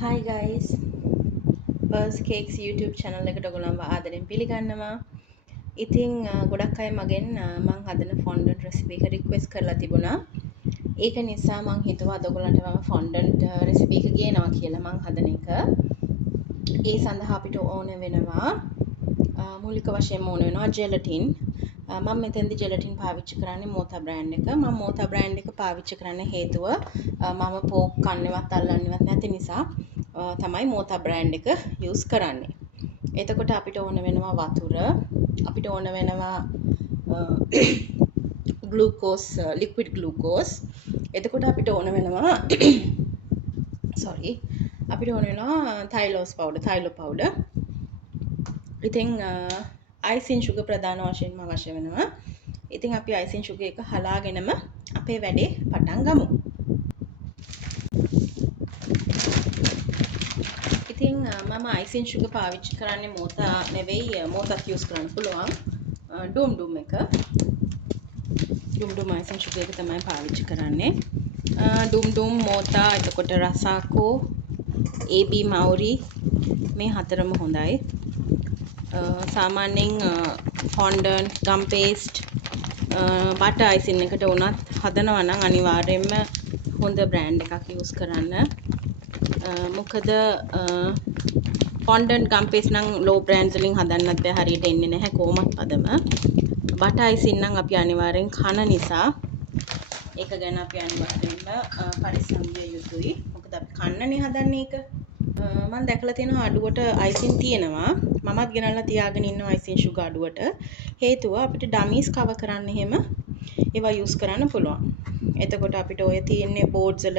Hi guys, Buzz Cakes YouTube channel එකට ඔයගොල්ලන්ව ආදරෙන් පිළිගන්නවා. ඉතින් ගොඩක් අය මගෙන් මම හදන fondant recipe එක request කරලා තිබුණා. ඒක නිසා මම හිතුවා අද ඔයගොල්ලන්ට මම fondant recipe එක ගේනවා කියලා මම හදන එක. ඒ සඳහා අපිට ඕන වෙනවා මූලික වශයෙන්ම ඕන වෙනවා gelatin. මම මෙතෙන්දි gelatin පාවිච්චි කරන්නේ Motha brand එක. මම Motha brand එක පාවිච්චි කරන්න හේතුව මම පෝක් කන්නේවත් අල්ලන්නේවත් නැති නිසා තමයි Motha brand එක use කරන්නේ. එතකොට අපිට ඕන වෙනවා වතුර, අපිට ඕන වෙනවා glucose, liquid glucose. එතකොට අපිට ඕන වෙනවා sorry, අපිට ඕන වෙනවා Tylose powder, Tylo powder. ඉතින් icing sugar ප්‍රධාන වශයෙන්ම අවශ්‍ය වෙනවා. ඉතින් අපි icing sugar එක හලාගෙනම අපේ වැඩේ පටන් ගමු. ඉතින් මම icing sugar පාවිච්චි කරන්නේ Motha නෙවෙයි, Motha use කරන්න පුළුවන් ඩුම් එක. ඩුම් icing sugar එක තමයි පාවිච්චි කරන්නේ. ඩුම් Motha, එතකොට රසාකෝ, AB මවුරි මේ හතරම හොඳයි. සාමාන්‍යයෙන් fondant, gum paste, butter icing එකට උනත් හදනවා නම් අනිවාර්යයෙන්ම හොඳ brand එකක් use කරන්න. මොකද fondant gum paste නම් low brands වලින් හදන්නත් බෑ, හරියට එන්නේ නැහැ කොහොමත් පදම. butter icing නම් අපි අනිවාර්යෙන් කන නිසා ඒක ගැන අපි අනිවාර්යෙන්ම පරිස්සම් විය යුතුයි. මොකද අපි කන්නනේ හදන්නේ ඒක. මම දැකලා තියෙනවා අඩුවට icing තියෙනවා. මමත් ගෙනල්ලා තියාගෙන ඉන්නවා icing sugar අඩුවට. හේතුව අපිට dummies cover කරන්න එහෙම ඒවා use කරන්න පුළුවන්. එතකොට අපිට ඔය තියෙන්නේ boards වල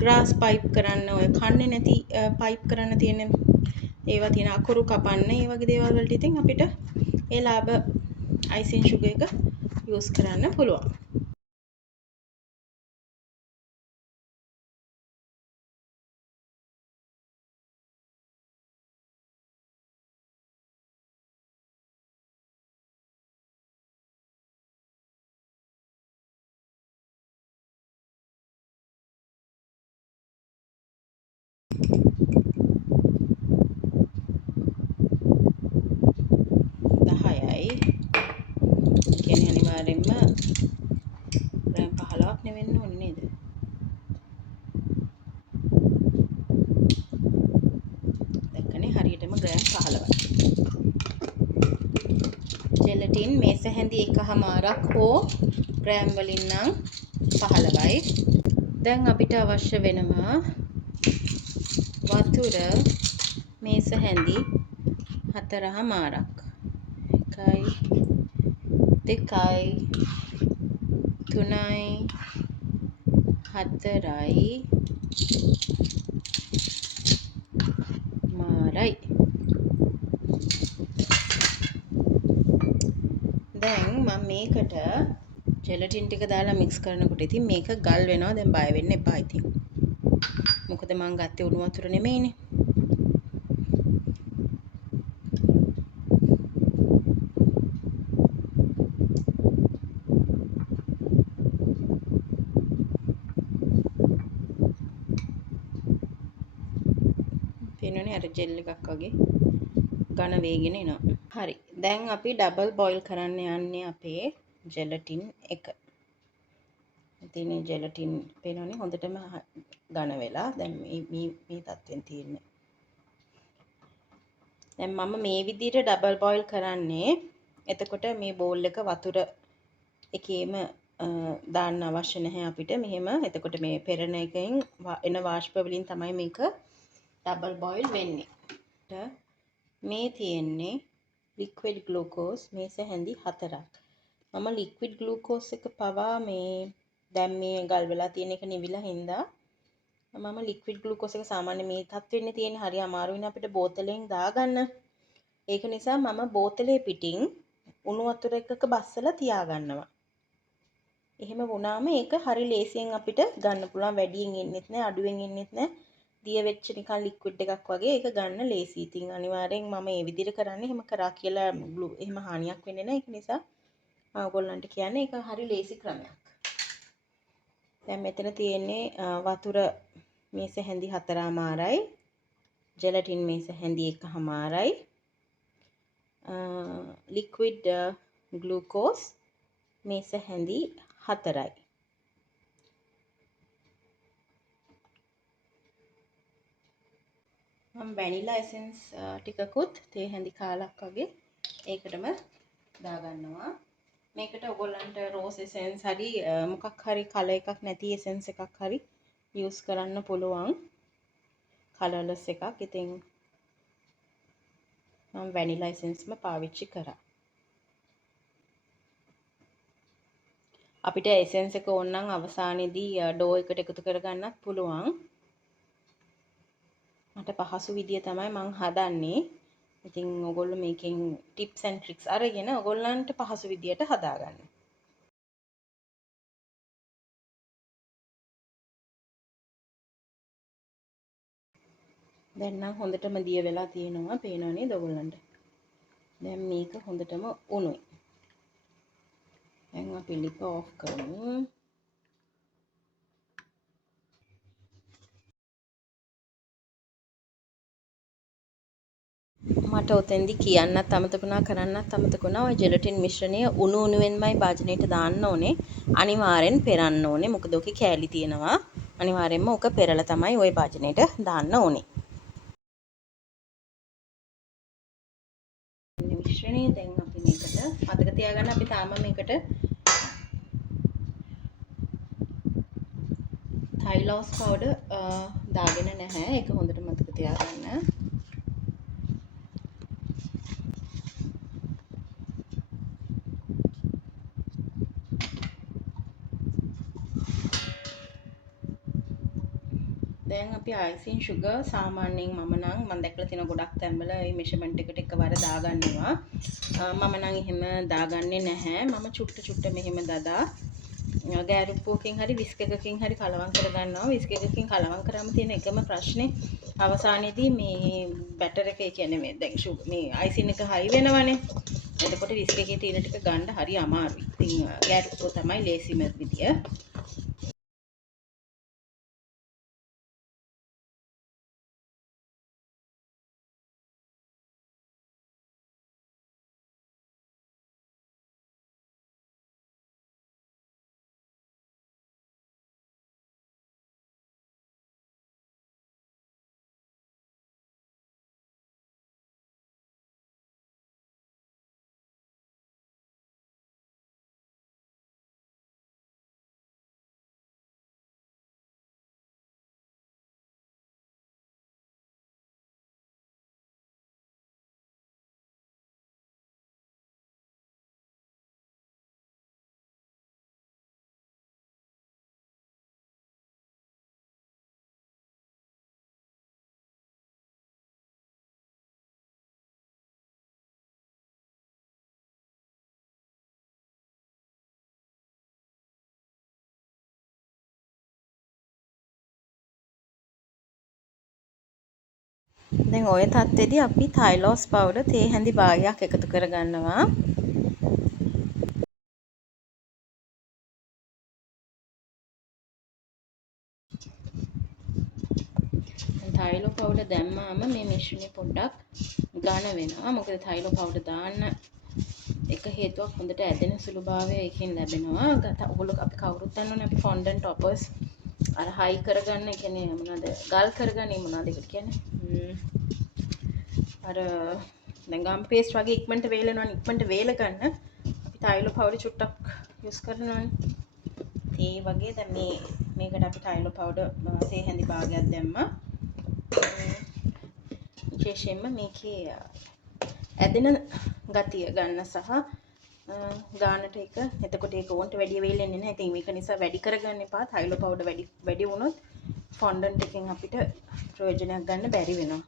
grass pipe කරන්න, ඔය කන්නේ නැති pipe කරන්න තියෙන ඒවා තියෙන අකුරු කපන්න, ඒ වගේ දේවල් වලට ඉතින් අපිට ඒ ලාභ icing sugar එක use කරන්න පුළුවන්. කියන්නේ අනිවාර්යෙන්ම ග්‍රෑම් 15ක් නෙවෙන්න ඕනේ නේද? දැක්කනේ හරියටම ග්‍රෑම් 15යි. ජෙලටින් මේස හැඳි 1/2ක් හෝ ග්‍රෑම් වලින් නම් 15යි. දැන් අපිට අවශ්‍ය වෙනවා වතුර මේස හැඳි 4/2ක්. 1යි 2යි 3යි 4යි මාරයි. දැන් මම මේකට ජෙලටින් ටික දාලා මික්ස් කරනකොට ඉතින් මේක ගල් වෙනවා. දැන් බය වෙන්න එපා ඉතින්. මොකද මම ගත්තේ උණු වතුර නෙමෙයිනේ. පේනවනේ අර ජෙල් එකක් වගේ ඝන වේගෙන එනවා. හරි. දැන් අපි ඩබල් බොයිල් කරන්න යන්නේ අපේ ජෙලටින් එක. ඉතින් මේ ජෙලටින් පේනවනේ හොඳටම ඝන වෙලා. දැන් මේ තත්ත්වෙන් තියෙන්නේ. දැන් මම මේ විදිහට ඩබල් බොයිල් කරන්නේ. එතකොට මේ බෝල් එක වතුර එකේම දාන්න අවශ්‍ය නැහැ අපිට. මෙහෙම එතකොට මේ පෙරණ එකෙන් එන වාෂ්ප වලින් තමයි මේක ඩබල් බොයිල් වෙන්නේ. මේ තියෙන්නේ liquid glucose මේස හැඳි 4ක්. මම liquid glucose එක පවා මේ දැන් මේ ගල් වෙලා තියෙන එක නිවිලා හින්දා මම liquid glucose එක සාමාන්‍ය මේ තත්ත්වෙන්නේ තියෙන හරි අමාරුයිනේ අපිට බෝතලෙන් දාගන්න. ඒක නිසා මම බෝතලේ පිටින් උණු වතුර එකක බස්සලා තියාගන්නවා. එහෙම වුණාම ඒක හරි ලේසියෙන් අපිට ගන්න පුළුවන්. වැඩියෙන් එන්නෙත් නැහැ, අඩුවෙන් එන්නෙත් නැහැ. දිය වෙච්ච නිකන් ලික්විඩ් එකක් වගේ ඒක ගන්න ලේසි. ඉතින් අනිවාර්යෙන් මම මේ විදිහට කරන්නේ. එහෙම කරා කියලා එහෙම හානියක් වෙන්නේ නැහැ. ඒක නිසා මම ඔයගොල්ලන්ට කියන්නේ ඒක හරි ලේසි ක්‍රමයක්. දැන් මෙතන තියෙන්නේ වතුර මේස හැඳි 4 මාරයි. ජෙලටින් මේස හැඳි 1/4යි. ලික්විඩ් ග්ලූකෝස් මේස හැඳි 4යි. මම වැනිලා එසෙන්ස් ටිකකුත් තේ හැඳි කාලක් වගේ ඒකටම දාගන්නවා. මේකට ඔයගොල්ලන්ට රෝස් එසෙන්ස් හරි මොකක් හරි කලර් එකක් නැති එසෙන්ස් එකක් හරි යූස් කරන්න පුළුවන්. කලර්ලස් එකක්. ඉතින් මම වැනිලා එසෙන්ස්ම පාවිච්චි කරා. අපිට එසෙන්ස් එක ඕන නම් අවසානයේදී ඩෝ එකට එකතු කරගන්නත් පුළුවන්. මට පහසු විදිය තමයි මං හදන්නේ. ඉතින් ඔයගොල්ලෝ මේකෙන් ටිප්ස් ඇන්ඩ් ට්‍රික්ස් අරගෙන ඔයගොල්ලන්ට පහසු විදියට හදාගන්න. දැන් නම් හොඳටම දිය වෙලා තියෙනවා. පේනව නේද ඔයගොල්ලන්ට? දැන් මේක හොඳටම උණුයි. දැන් අපි ලිප ඔෆ් කරමු. මට ඔතෙන්දි කියන්නත් අමතක වුණා කරන්නත් අමතක වුණා. ඔය ජෙලටින් මිශ්‍රණය උණු උණුවෙන්මයි භාජනයට දාන්න ඕනේ. අනිවාර්යෙන් පෙරන්න ඕනේ. මොකද ඔකේ කෑලි තියෙනවා. අනිවාර්යෙන්ම ඔක පෙරලා තමයි ওই භාජනයට දාන්න ඕනේ. මිශ්‍රණය දැන් අපි මේකට මතක තියාගන්න අපි තාම මේකට Tylose powder දාගෙන නැහැ. ඒක හොඳට මතක තියාගන්න. දැන් අපි icing sugar සාමාන්‍යයෙන් මම දැක්කලා තියෙන ගොඩක් තැන්වල මේ මෙෂර්මන්ට් එකට එකවර දාගන්නවා. මම නම් එහෙම දාගන්නේ නැහැ. මම චුට්ට මෙහෙම දදා ගෑරුප්පුවකින් හරි විස්ක් එකකින් හරි කලවම් කරගන්නවා. විස්ක් එකකින් කලවම් කරාම තියෙන එකම ප්‍රශ්නේ අවසානයේදී මේ බැටර් එක කියන්නේ මේ දැන් මේ icing එක හයි වෙනවනේ. එතකොට විස්ක් එකේ තියෙන ටික ගන්න හරි අමාරුයි. ඉතින් ගෑරුප්පුව තමයි ලේසිම විදිය. දැන් ඔය තත්ත්වෙදී අපි Tylose powder තේ හැඳි භාගයක් එකතු කරගන්නවා. Tylose powder දැම්මාම මේ මිශ්‍රණය පොඩ්ඩක් ඝන වෙනවා. මොකද Tylose powder දාන්න එක හේතුවක් හොඳට ඇදෙන සුළුභාවය එකෙන් ලැබෙනවා. ඔයගොල්ලෝ අපි කවුරුත් දන්නවනේ අපි fondant toppers අර හයි කරගන්න, ඒ කියන්නේ මොනවද ගල් කරගන්නේ මොනවද ඒකට කියන්නේ? අර දැන් ගම් පේස්ට් වගේ ඉක්මනට වේලනවනේ. ඉක්මනට වේල ගන්න අපි Tylose powder චුට්ටක් යූස් කරනවනේ. ඒ වගේ දැන් මේකට අපි Tylose powder තේ හැඳි භාගයක් දැම්මා. විශේෂයෙන්ම මේකේ ඇදෙන ගතිය ගන්න සහ ගානට එක එතකොට ඒක ඕන්ට වැඩි වේලෙන්නේ නැහැ. ඉතින් මේක නිසා වැඩි කරගන්න එපා. Tylose powder වැඩි වුණොත් fondant එකෙන් අපිට ප්‍රයෝජනයක් ගන්න බැරි වෙනවා.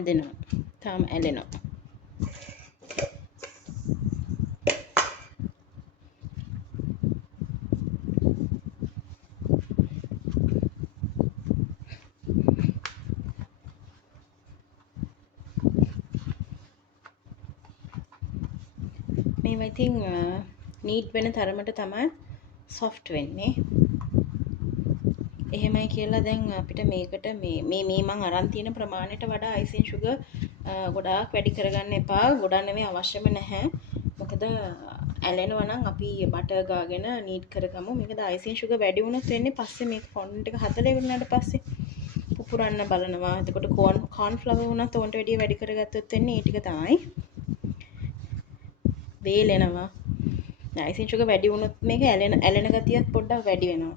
ඇදෙනවා. තාම ඇලෙනවා. මේවා ඉතින් නීට් වෙන තරමට තමයි සොෆ්ට් වෙන්නේ. එහෙමයි කියලා දැන් අපිට මේකට මේ මං අරන් තියෙන ප්‍රමාණයට වඩා අයිසින් ෂුගර් ගොඩාක් වැඩි කරගන්න එපා. ගොඩක් නෙමෙයි, අවශ්‍යම නැහැ. මොකද ඇලෙනවා නම් අපි බටර් ගාගෙන නීට් කරගමු. මේකද අයිසින් ෂුගර් වැඩි වුණොත් වෙන්නේ පස්සේ මේක ෆොන්ඩන්ට් එක හදලා ඉවරනාට පස්සේ පුපුරන්න බලනවා. එතකොට කෝන් ෆ්ලවර් වුණත් ඕන්ට වැඩිය වැඩි කරගත්තොත් වෙන්නේ ඒ ටික තමයි. වේලෙනවා. අයිසින් ෂුගර් වැඩි වුණොත් මේක ඇලෙන ගතියත් පොඩ්ඩක් වැඩි වෙනවා.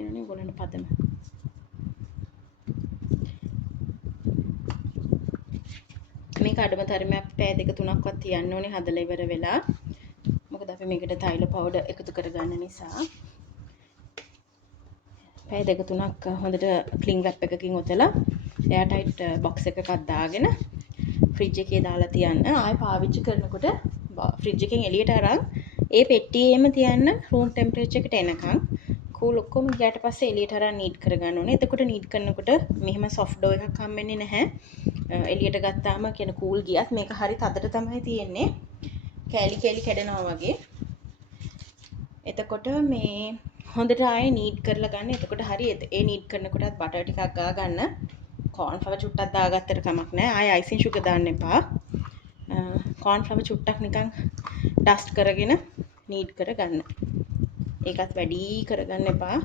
එනනේ ඔයගොල්ලන්ට පදම. මේක අඩම තරමක් පැය 2-3ක්වත් තියන්න ඕනේ හදලා ඉවර වෙලා. මොකද අපි මේකට තෛල පවුඩර් එකතු කරගන්න නිසා. පැය 2-3ක් හොඳට ක්ලින් රැප් එකකින් ඔතලා එයා ටයිට් බොක්ස් එකකක් දාගෙන ෆ්‍රිජ් එකේ දාලා තියන්න. ආයෙ පාවිච්චි කරනකොට ෆ්‍රිජ් එකෙන් එළියට අරන් ඒ පෙට්ටියේම තියන්න රූම් ටෙම්පරේචර් එකට එනකන්. කූල් ඔක්කොම ගියාට පස්සේ එළියට අරන් නීට් කරගන්න ඕනේ. එතකොට නීට් කරනකොට මෙහෙම සොෆ්ට් ඩෝ එකක් හම්බෙන්නේ නැහැ. එළියට ගත්තාම කියන කූල් ගියත් මේක හරි තදට තමයි තියෙන්නේ. කෑලි කෑලි කැඩෙනවා වගේ. එතකොට මේ හොඳට ආයේ නීට් කරලා ගන්න. එතකොට හරි ඒ නීට් කරනකොටත් බටර් ටිකක් ගා ගන්න. කෝන් ෆ්ලවර් චුට්ටක් දාගත්තට කමක් නැහැ. ආයේ අයිසින් ෂුගර් දාන්න එපා. කෝන් ෆ්ලවර් චුට්ටක් නිකන් ඩස්ට් කරගෙන නීට් කරගන්න. ඒකත් වැඩි කරගන්න එපා.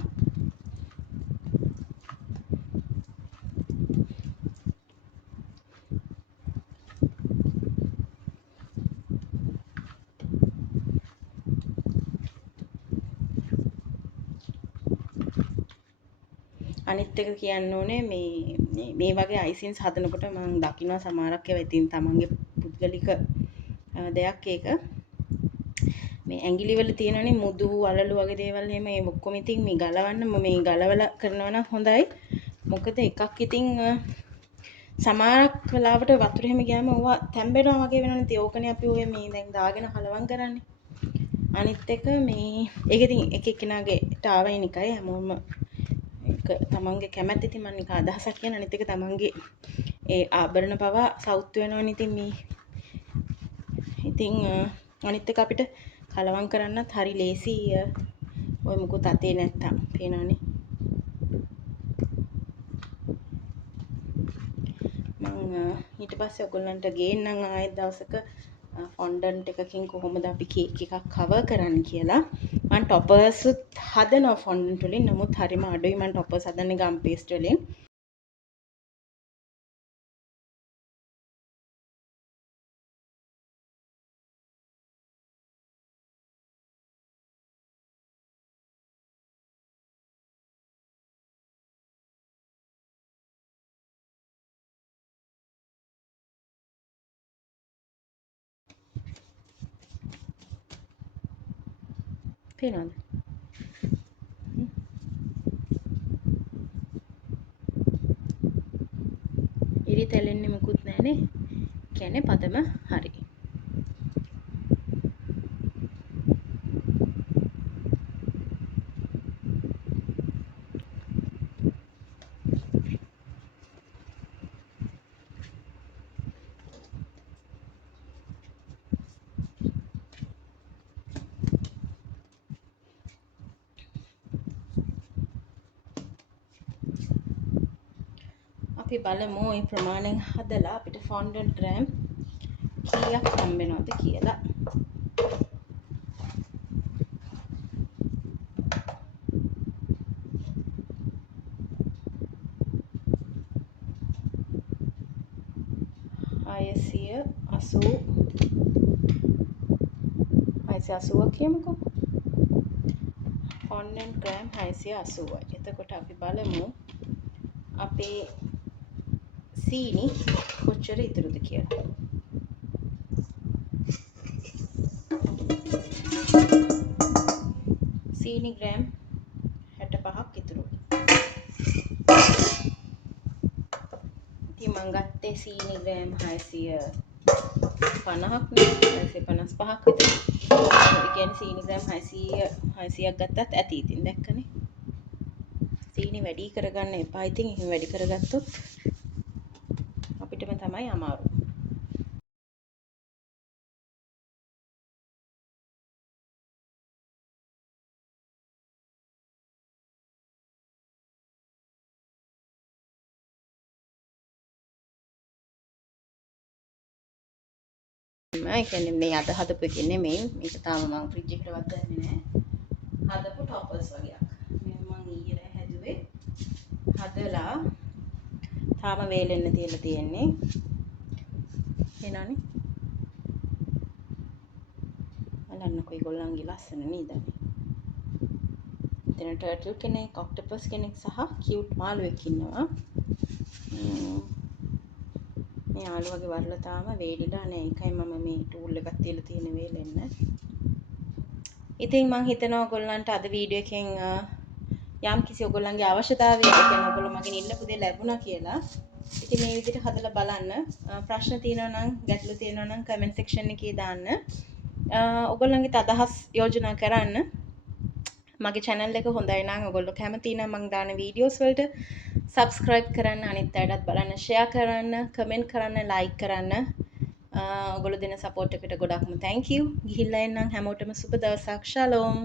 අනිත් එක කියන්න ඕනේ මේ වගේ අයිසින්ස් හදනකොට මම දකිනවා සමහරක් ඒවා ඉතින් තමන්ගේ පුද්ගලික දෙයක් ඒක. මේ ඇඟිලි වල තියෙනනේ මුදු අලලු වගේ දේවල් එහෙම ඒ ඔක්කොම ඉතින් මේ ගලවන්න මේ ගලවලා කරනවා නම් හොඳයි. මොකද එකක් ඉතින් සමහරක් වෙලාවට වතුර එහෙම ගියාම ඕවා තැම්බෙනවා වගේ වෙනවනේ. ඉතින් ඕකනේ අපි ඔය මේ දැන් දාගෙන හලවම් කරන්නේ. අනිත් එක මේ ඒක ඉතින් එක එක්කෙනාගේ ටාවයිනිකයි හැමෝම තමන්ගේ කැමැත්ත. ඉතින් මම නිකන් අදහසක් කියන. අනිත් එක තමන්ගේ ඒ ආභරණ පවා සවුත් වෙනවනේ. ඉතින් මේ ඉතින් අනිත් එක අපිට කලවම් කරන්නත් හරි ලේසි. ඔය මුකුත් අතේ නැත්තම් පේනවනේ. මම ඊට පස්සේ ඔයගොල්ලන්ට ගේන්නම් ආයෙත් දවසක ෆොන්ඩන්ට් එකකින් කොහොමද අපි කේක් එකක් කවර් කරන්න කියලා. මම ටොපර්ස් හදනවා ෆොන්ඩන්ට් වලින්. නමුත් හරිම අඩුයි මම ටොපර්ස් හදන්නේ ගම් පේස්ට් වලින්. පේනවද? ඉරි තැලෙන්නේ මොකුත් නැහනේ. කියන්නේ පදම හරි. අපි බලමු මේ ප්‍රමාණයෙන් හදලා අපිට ෆොන්ඩන්ට් ග්‍රෑම් කීයක් හම්බෙනවද කියලා. ආයසිය 80 කියමුකෝ. fondant ග්‍රෑම් 680යි. එතකොට අපි බලමු අපේ සීනි කොච්චර ඉතුරුද කියලා. සීනි ග්‍රෑම් 65ක් ඉතුරුයි. ඉතින් මම ගත්තේ සීනි ග්‍රෑම් 650ක් නේ 655ක් විතර. ඒ කියන්නේ සීනි ග්‍රෑම් 600ක් ගත්තත් ඇති. ඉතින් දැක්කනේ. සීනි වැඩි කරගන්න එපා. ඉතින් එහෙම වැඩි කරගත්තොත් අපිටම තමයි අමාරු. ඒ කියන්නේ මේ අද හදපු එකේ නෙමෙයි. මේක තාම මම ෆ්‍රිජ් එකට වත් දැම්මේ නැහැ. හදපු ටොපර්ස් වගේක්. මේ මම ඊයේ හැදුවේ. හදලා තාම වේලෙන්න තියලා තියෙන්නේ. එනවනේ. බලන්නකො ඒගොල්ලන්ගේ ලස්සන නේද? එතන ටර්ටල් කෙනෙක්, ඔක්ටොපස් කෙනෙක් සහ කියුට් මාළුවෙක් ඉන්නවා. මේ යාළුවගේ වරල තාම වේලිලා නැහැ. ඒකයි මම මේ ටූල් එකක් තියලා තියෙන වේලෙන්න. ඉතින් මම හිතනවා ඔයගොල්ලන්ට අද වීඩියෝ එකෙන් යම් කිසි ඔයගොල්ලන්ගේ අවශ්‍යතාවය ගැන ඔයගොල්ලෝ මගෙන් ඉල්ලපු දේ ලැබුණා කියලා. ඉතින් මේ විදිහට හදලා බලන්න. ප්‍රශ්න තියෙනවා නම්, ගැටලු තියෙනවා නම් කමෙන්ට් සෙක්ෂන් එකේ දාන්න. ඔයගොල්ලන්ගේ අදහස් යෝජනා කරන්න. මගේ channel එක හොඳයි නම් ඔයගොල්ලෝ කැමති නම් මම දාන වීඩියෝස් වලට subscribe කරන්න, අනිත් අයටත් බලන්න share කරන්න, comment කරන්න, like කරන්න. ඔයගොල්ලෝ දෙන support එකට ගොඩක්ම thank you. ගිහිල්ලා එන්නම් හැමෝටම සුබ දවසක්. Shalom.